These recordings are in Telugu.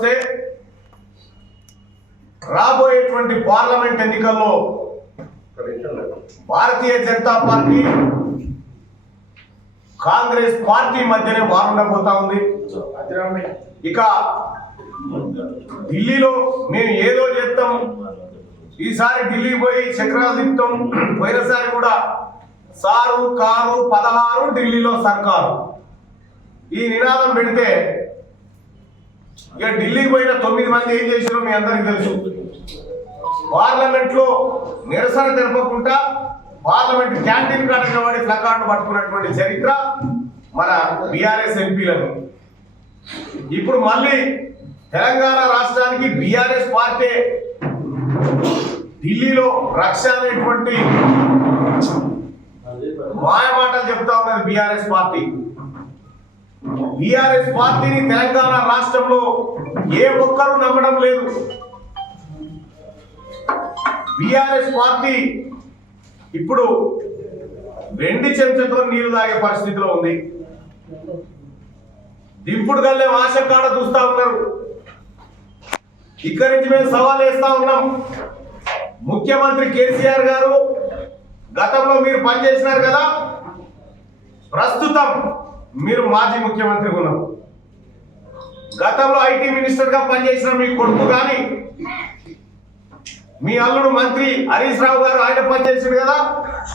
వస్తే రాబోయేటువంటి పార్లమెంట్ ఎన్నికల్లో భారతీయ జనతా పార్టీ కాంగ్రెస్ పార్టీ మధ్యనే వారుండబోతా ఉంది. ఇక ఢిల్లీలో మేము ఏదో చేస్తాం, ఈసారి ఢిల్లీ పోయి చక్రాలు తిప్పుతాం, పోయినసారి కూడా సారు కారు 16 ఢిల్లీలో సర్కారు ఈ నినాదం పెడితే ఇక ఢిల్లీకి పోయిన 9 మంది ఏం చేశారో మీ అందరికీ తెలుసు. పార్లమెంట్ లో నిరసన తెలపకుండా పార్లమెంట్ క్యాంటీన్ కాడవాడి ప్లకార్డు పట్టుకున్నటువంటి చరిత్ర మన బీఆర్ఎస్ ఎంపీలను. ఇప్పుడు మళ్ళీ తెలంగాణ రాష్ట్రానికి బీఆర్ఎస్ పార్టీ ఢిల్లీలో రక్ష అనేటువంటి మాయమాటలు చెప్తా ఉన్నది బీఆర్ఎస్ పార్టీ. బీఆర్ఎస్ పార్టీని తెలంగాణ రాష్ట్రంలో ఏ ఒక్కరూ నమ్మడం లేదు. బీఆర్ఎస్ పార్టీ ఇప్పుడు వెండి చెంచాతో నీళ్లు తాగే పరిస్థితిలో ఉంది. దింపుడు గల్లే ఆశ కాడ చూస్తా ఉన్నారు. ఇక్కడి నుంచి మేము సవాల్ వేస్తా ఉన్నాం. ముఖ్యమంత్రి కేసీఆర్ గారు గతంలో మీరు పనిచేసినారు కదా, ప్రస్తుతం మీరు మాజీ ముఖ్యమంత్రి ఉన్నారు. గతంలో ఐటీ మినిస్టర్ గా పనిచేసిన మీ కొడుకు కానీ మీ అల్లుడు మంత్రి హరీష్ రావు గారు ఆయన పనిచేసారు కదా.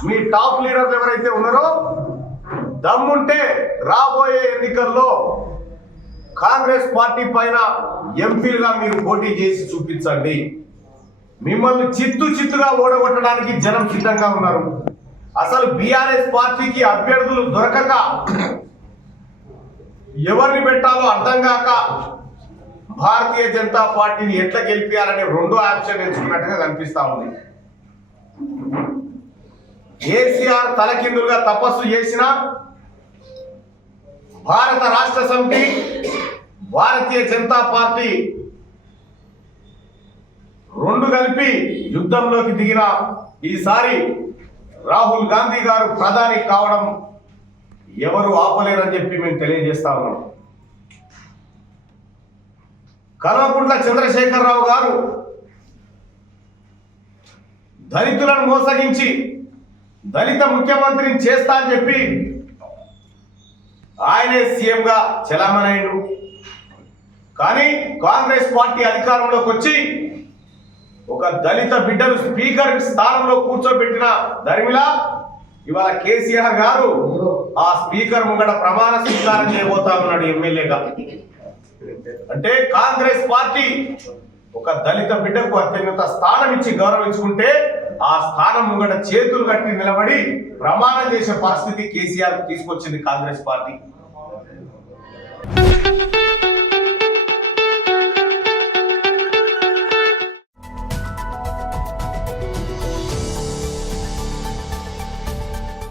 మీ టాప్ లీడర్లు ఎవరైతే ఉన్నారో దమ్ముంటే రాబోయే ఎన్నికల్లో కాంగ్రెస్ పార్టీ పైన ఎంపీలుగా మీరు పోటీ చేసి చూపించండి. మిమ్మల్ని చిత్తుగా ఓడగొట్టడానికి జనం సిద్ధంగా ఉన్నారు. అసలు బీఆర్ఎస్ పార్టీకి అభ్యర్థులు దొరకక ఎవరిని పెట్టాలో అర్థం కాక భారతీయ జనతా పార్టీని ఎట్లా గెలిపించాలని రెండో ఆప్షన్ ఎంచుకున్నట్టుగా కనిపిస్తా ఉంది. కేసీఆర్ తలకిందులుగా తపస్సు చేసిన భారత రాష్ట్ర సమితి భారతీయ జనతా పార్టీ రెండు కలిపి యుద్ధంలోకి దిగిన ఈసారి రాహుల్ గాంధీ గారు ప్రధాని కావడం ఎవరు ఆపలేరని చెప్పి మేము తెలియజేస్తా ఉన్నాం. కల్వకుంట్ల చంద్రశేఖరరావు గారు దళితులను మోసగించి దళిత ముఖ్యమంత్రిని చేస్తా అని చెప్పి ఆయనే సీఎంగా చెలామణయ్యాడు. కానీ కాంగ్రెస్ పార్టీ అధికారంలోకి వచ్చి ఒక దళిత బిడ్డను స్పీకర్ స్థానంలో కూర్చోబెట్టిన దరిమిలా ఇవాళ కేసీఆర్ గారు ఆ స్పీకర్ ముంగట ప్రమాణ స్వీకారం చేయబోతా ఉన్నాడు ఎమ్మెల్యేగా. అంటే కాంగ్రెస్ పార్టీ ఒక దళిత బిడ్డకు అత్యున్నత స్థానం ఇచ్చి గౌరవించుకుంటే ఆ స్థానం ముంగట చేతులు కట్టి నిలబడి ప్రమాణం చేసే పరిస్థితి కేసీఆర్ తీసుకొచ్చింది కాంగ్రెస్ పార్టీ.